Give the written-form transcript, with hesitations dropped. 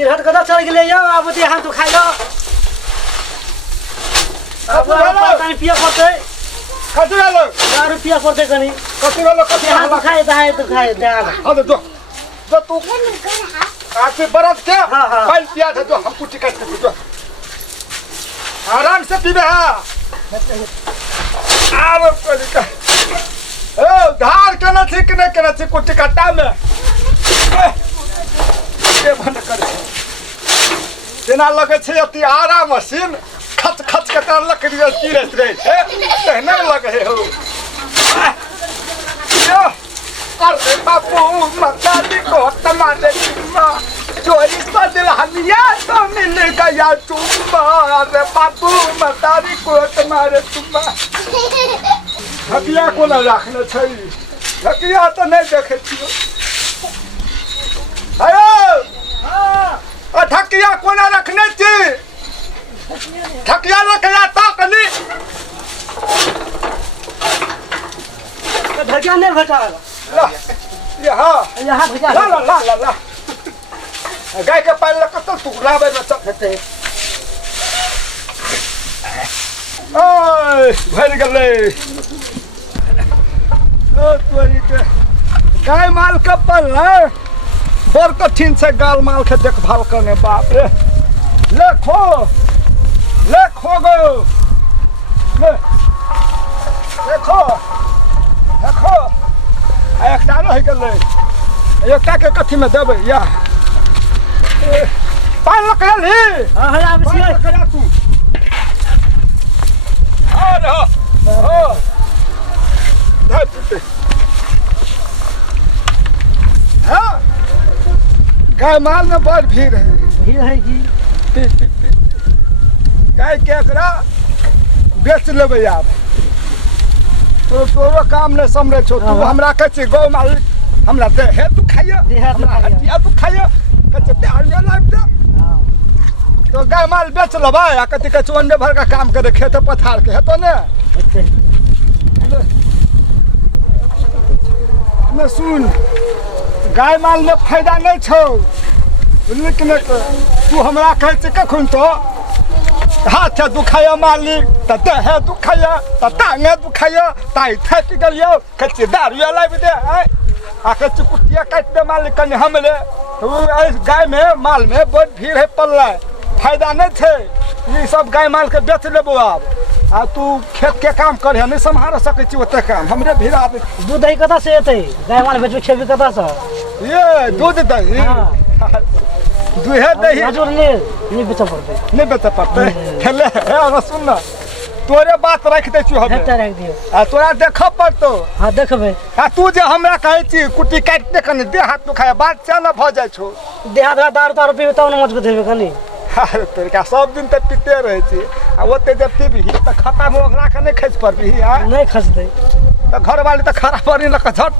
तिरहट कदा चल गेले यो अब ते हाथ दुखाइ लो अब पानी पिया पड़ते कति वालो 10 रुपया पड़ते कनी कति वालो कति हाथ दुखाइ दे अरे जो तू आके बरस क्या हाँ। पहले पिया था जो हमको टिकट कर जो आराम से पीबे हां आरो का ओ धार के न ठीक ने के न ठीक कुटी कट्टा में के बंद कर तेना लगे छे अति आराम मशीन खच खच के तार लकड़ी तीरत रहे छे तेने लगे हो यो अरे बापू मकाली को तुम्हारे चुम्मा चोरी कर दिल हमिया तो मिलेगा या चुम्मा अरे बापू मकाली को तुम्हारे चुम्मा हकिया को ना रखने चाहिए हकिया तो नहीं देखे छियो आयो हां ठकिया को ना रखने चाहिए ठकिया रखया ताकली ढकिया नहीं भटा ला यहाँ भटा ला गाय के पाल कत टुकड़ा बे में चखते ओए भर गेले ओ तोरी के गाय माल के पल बड़ कठिन से गाल माल के देखभाल करने बाप रे ले खो गो ले देखो एकटा रह गेलै एकटा के कथी में देबै या पान लकली हां हां अब से करा तू अरे हो धत हां गाय माल में बड़ भीड़ है जी गाय के एकरा बेच लेबै आब तो तोरो काम ने समरे छो तू हमरा कह छी गौ मालिक हमरा दे हे तू खाइए हमरा हटिया तू खाइए कह प्यार में लाइब दे तो गाय माल बेच लेबै आ कथी कह चोंडे भर का काम करे खेत पथार के हेतो ने न सुन गाय माल में फायदा नहीं छौ लेकिन तू हमरा कह छी कखन तो हाथ दुखाया मालिक तते है दुखाया टांगे दुखाया ताई थक गलियो कच्चे दारू लाइब दे आ कच्चे कुटिया काट दे मालिक कने हमरे गाय में माल में बहुत भीड़ है पल्ला फायदा नहीं थे ये सब गाय माल के बेच लेबो अब आ तू खेत के काम करे नहीं संभाल सके छी ओते काम हमरे भीड़ आबे दूध दही कदा से एते गाय माल बेचबे खेबे कदा से ये दूध दही हां दुहे दही हजुर नहीं बेच पड़ते नहीं बेच पड़ते खेले है सुन ना तोरे बात रख दे छु हम हेटा रख दियो आ तोरा देख पड़तो हां देखबे आ तू जे हमरा कहै छी कुटी काट दे कने दे हाथ दुखाय बात से न भ जाय छौ देहा दारू रुपये तब न मजबूत हेबे कनी अरे तोरे का सब दिन त पीते रहे छी आ ओते जे पीबी त खाता में ओकरा के नहीं खस पड़बी हां नहीं खस दे त घर वाली त खराब पड़ी न झट